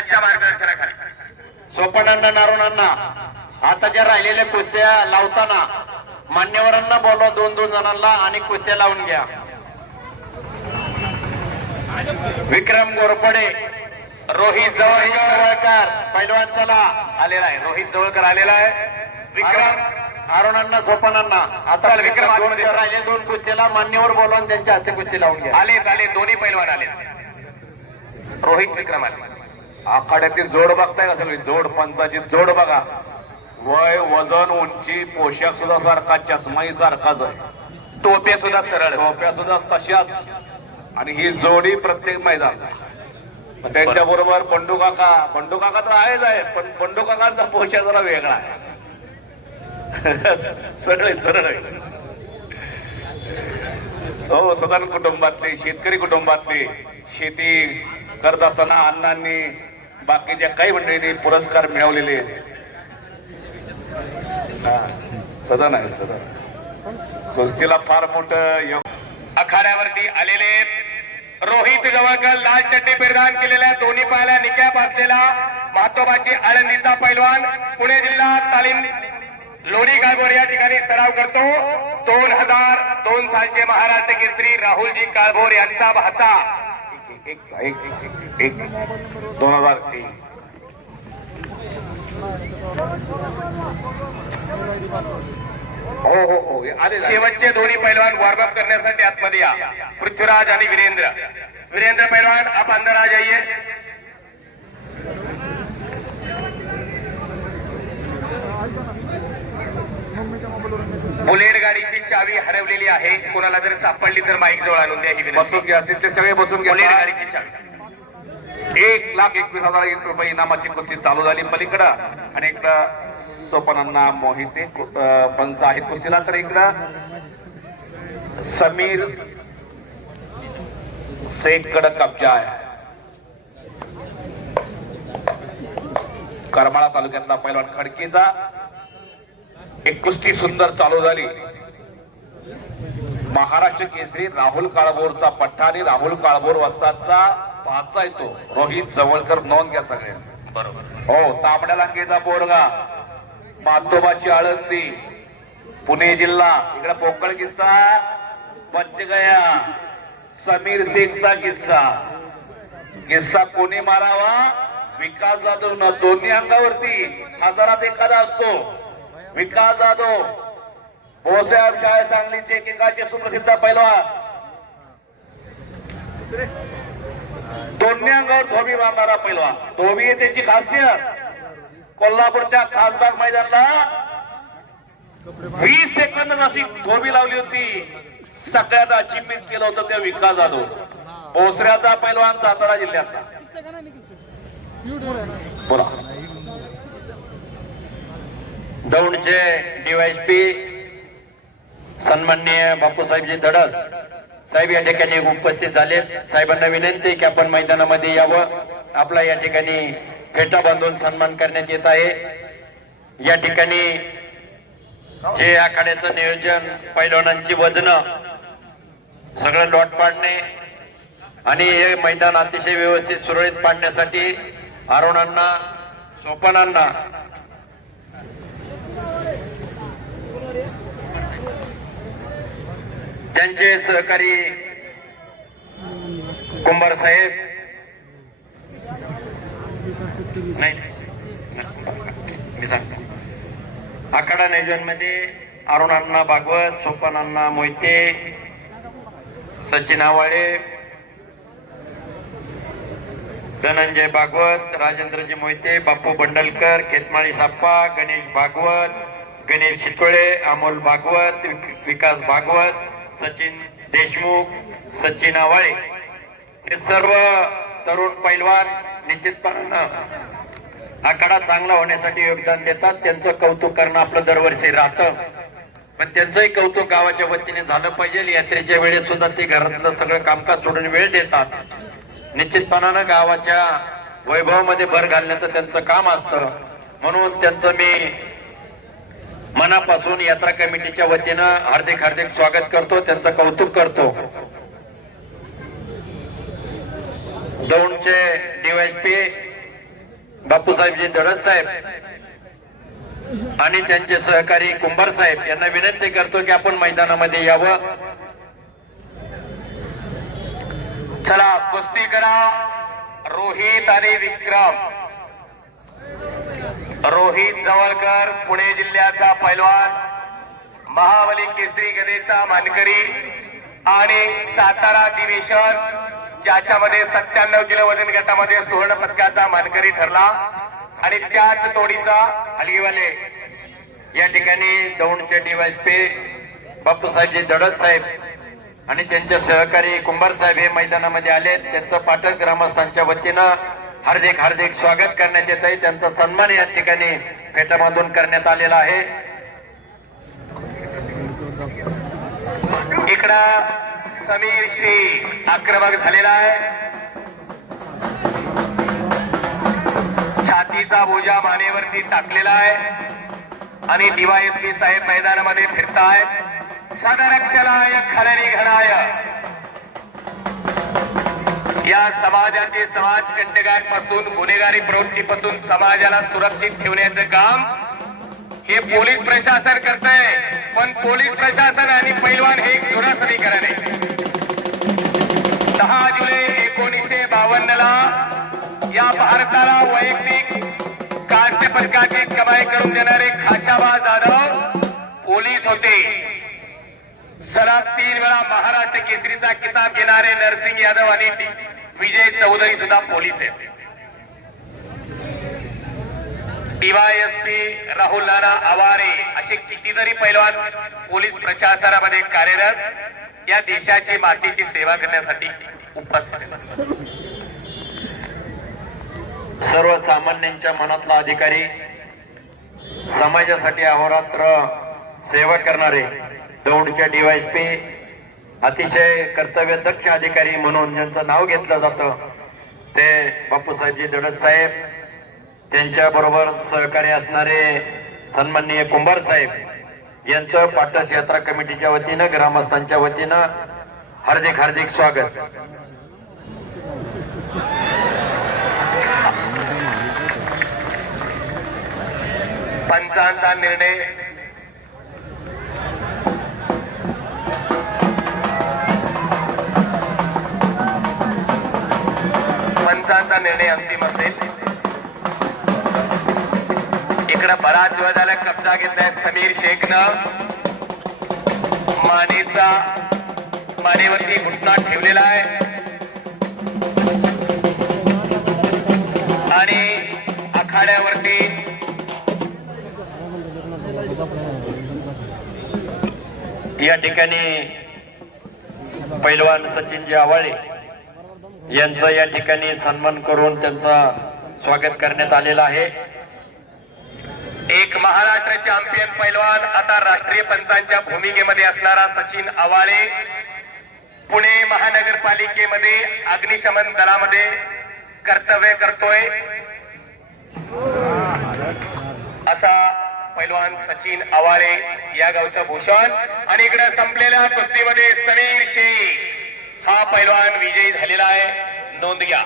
यांच्या मार्गदर्शनाखाली सोपानांना नारोणांना आता ज्या राहिलेल्या कुस्त्या लावताना मान्यवरांना बोलवा, दोन दोन जणांना आणि कुस्त्या लावून घ्या. विक्रम गोरपडे, रोहित जवळकर पैलवान चला आलेला आहे. रोहित जवळकर आलेला आहे. विक्रम अरुणांना सोपानांना आता विक्रम राहिले दोन कुस्तीला मान्यवर बोलवून त्यांच्या हाती कुस्ती लावून घ्या. आले दोन्ही पैलवान आले. रोहित विक्रम आले. आखाड्यातील जोड बघताय का सगळी जोड, पंचाची जोड बघा. वय, वजन, उंची, पोशाख सुद्धा सारखा, चष्माही सारखाच आहे, टोप्या सुद्धा सरळ, टोप्या सुद्धा तशाच. आणि ही जोडी प्रत्येक मैदान. त्यांच्या बरोबर बंडू काका तर आहेच आहे, पण बंडू काकांचा पोशाख जरा वेगळा आहे. सरळ हो, सदन कुटुंबातले, शेतकरी कुटुंबातले, शेती करत असताना अण्णांनी बाकीच्या काही मंडळींनी पुरस्कार मिळवलेले. सदन आहे, सदन कुस्तीला फार मोठं. अखाड्यावरती आलेले रोहित जवळकर लाल चड्डी परिधान केलेल्या दोन्ही पायाला निकॅप असलेला महातोबाची आळंदीचा पैलवान पुणे जिल्हा तालीम लोणी काळभोर या ठिकाणी सराव करतो. 2002 सालचे महाराष्ट्र केसरी राहुलजी काळभोर यांचा भाचा. 2003 हो आले. शेवटचे दोन्ही पैलवान वॉर्मअप करण्यासाठी आतमध्ये या. पृथ्वीराज आणि वीरेंद्र पैलवान आप अंदर आ जाइए. बुलेट गाडीची चावी हरवलेली आहे, कोणाला जर सापडली तर माईक जवळ आणून द्या. ही बसून घ्या, तिथले सगळे बसून घ्या. बुलेट गाडीची चावी. 1,21,000 इनामाची कुस्ती चालू झाली पलीकडं. आणि इकडं सोपानांना मोहिते पंच आहेत कुस्तीला, तर इकडं समीर शेख कडे कब्जा आहे. करमाळा तालुक्यातला पैलवान खडकीचा. एक कुस्ती सुंदर चालू झाली. महाराष्ट्र केसरी राहुल काळभोरचा पठ्ठा आणि राहुल काळभोर वस्तादचा भाचा येतो रोहित जवळकर. नोंद घ्या सगळे. बरोबर हो, तांबड्या लांगेचा बोरगा, मातोबाची आळंदी, पुणे जिल्हा. इकडे पोकळ किस्सा, पंचगया, समीर शेखचा किस्सा कोणी मारावा? विकास जाधव न. दोन्ही अंगावरती हजारात एखादा असतो. विकास जाधव भोसले शाळे सांगलीचे एकेकाचे सुप्रसिद्ध पैलवान. दोन्ही अंगावर धोबी मारणारा पैलवान. धोबी आहे त्याची खासियत. कोल्हापूरच्या खासबाग मैदानाला 20 सेकंद अशी धोबी लावली होती. सगळ्यात अचिंबित केलं होतं त्या विकास जाधव. भोसऱ्याचा पैलवान, सातारा जिल्ह्यातला. बोला. दौंडचे डीवायएसपी सन्माननीय बापूसाहेबजी धडक साहेब या ठिकाणी उपस्थित झाले. साहेबांना विनंती की आपण मैदानामध्ये यावं. आपला या ठिकाणी फेटा बांधून सन्मान करण्यात येत आहे. या ठिकाणी जे आखाड्याचं नियोजन, पैलवानांची वजनं सगळं लॉट पाडणे आणि हे मैदान अतिशय व्यवस्थित सुरळीत पाडण्यासाठी अरुणांना, सोपानांना त्यांचे सहकारी कुंभार साहेब, नाही मी सांगतो, आखाडा नियोजन मध्ये अरुणांना भागवत, सोपानांना मोहिते, सचिन आवाळे, धनंजय भागवत, राजेंद्रजी मोहिते, बापू बंडलकर, केतमाळी साप्पा, गणेश भागवत, गणेश चितोळे, अमोल भागवत, विकास भागवत, सचिन देशमुख, सचिन आवाळे हे सर्व तरुण पैलवान निश्चितपणानं आखाडा चांगला होण्यासाठी योगदान देतात. त्यांचं कौतुक करणं आपलं दरवर्षी राहतं, पण त्यांचंही कौतुक गावाच्या वतीने झालं पाहिजे. यात्रेच्या वेळेस सुद्धा ते घरातलं सगळं कामकाज सोडून वेळ देतात. निश्चितपणानं गावाच्या वैभवामध्ये भर घालण्याचं त्यांचं काम असतं. म्हणून त्यांचं मी मनापासून यात्रा कमिटीच्या वतीनं हार्दिक हार्दिक स्वागत करतो, त्यांचं कौतुक करतो. दौंडचे डीवायएसपी बापूसाहेबजी दडत साहेब आणि त्यांचे सहकारी कुंभार साहेब यांना विनंती करतो की आपण मैदानामध्ये यावं. चला कुस्ती करा. रोहित आणि विक्रम. रोहित जवळकर पुणे जिल्ह्याचा पैलवान, महाबली केसरी गदेचा मानकरी आणि सातारा अधिवेशन ज्याच्यामध्ये 97 किलो वजन गटामध्ये सुवर्ण पदकाचा मानकरी ठरला आणि त्याच तोडीचा हलगीवाले या ठिकाणी दौंडचे डीवायएसपी बापूसाहेबजी दडत साहेब आणि त्यांचे सहकारी कुंभार साहेब हे मैदानामध्ये आले. त्यांचं पाटक ग्रामस्थांच्या वतीनं हार्दिक हार्दिक स्वागत करण्यात येत आहे. त्यांचा सन्मान या ठिकाणी फेटाबांधून करण्यात आलेला आहे. इकडं समीर शेख आक्रमक झालेला आहे. छातीचा बोजा मानेवरती टाकलेला आहे आणि डीवायएसपी साहेब मैदानामध्ये फिरतायत. सदरक्षणाय खलरी घडाय, या समाजाचे समाज कंटकांपासून गुन्हेगारी प्रवृत्तीपासून समाजाला सुरक्षित ठेवण्याचं काम हे पोलीस प्रशासन करतंय. पण पोलीस प्रशासन आणि पैलवान हे एक जुना समीकरण आहे. 10 जुलै 1952 ला या भारताला वैयक्तिक कांस्य पदकाची कमाई करून देणारे खाशाबा जाधव पोलीस होते. सलग 3 वेळा महाराष्ट्र केसरीचा किताब घेणारे नरसिंग यादव आणि विजय चौधरी सुद्धा पोलीस आहेत. डीवायएसपी राहुल नाना आवारे असे कितीतरी पैलवान पोलीस प्रशासनामध्ये कार्यरत या देशाची मातीची सेवा करण्यासाठी उपस्थित आहेत. सर्वसामान्यांच्या मनातला अधिकारी, समाजासाठी अहोरात्र सेवा करणारे दौंडच्या डीवायएसपी, अतिशय कर्तव्यदक्ष अधिकारी म्हणून ज्यांचं नाव घेतलं जातं ते बापूसाहेबजी दडत साहेब, त्यांच्याबरोबर सहकारी असणारे सन्माननीय कुंभार साहेब यांचं पाटस यात्रा कमिटीच्या वतीनं ग्रामस्थांच्या वतीनं हार्दिक हार्दिक स्वागत. पंचांचा निर्णय अंतिम असेल. इकडं बराच वेळ झाला कब्जा घेतलाय समीर शेखनं. मानेवरती घुटना ठेवलेला आहे आणि आखाड्यावरती या ठिकाणी पैलवान सचिनजी आवाळे यांचं या ठिकाणी सन्मान करून त्यांचा स्वागत करण्यात आलेला आहे. एक महाराष्ट्र चॅम्पियन पैलवान, आता राष्ट्रीय पंचांच्या भूमिकेमध्ये असणारा सचिन आवाळे पुणे महानगरपालिकेमध्ये अग्निशमन दलामध्ये कर्तव्य करतोय. असा पैलवान सचिन आवाळे या गावचं भूषण. आणि इकडे संपलेल्या कुस्तीमध्ये समीर शेख हा पैलवान विजयी झालेला आहे. नोंद घ्या.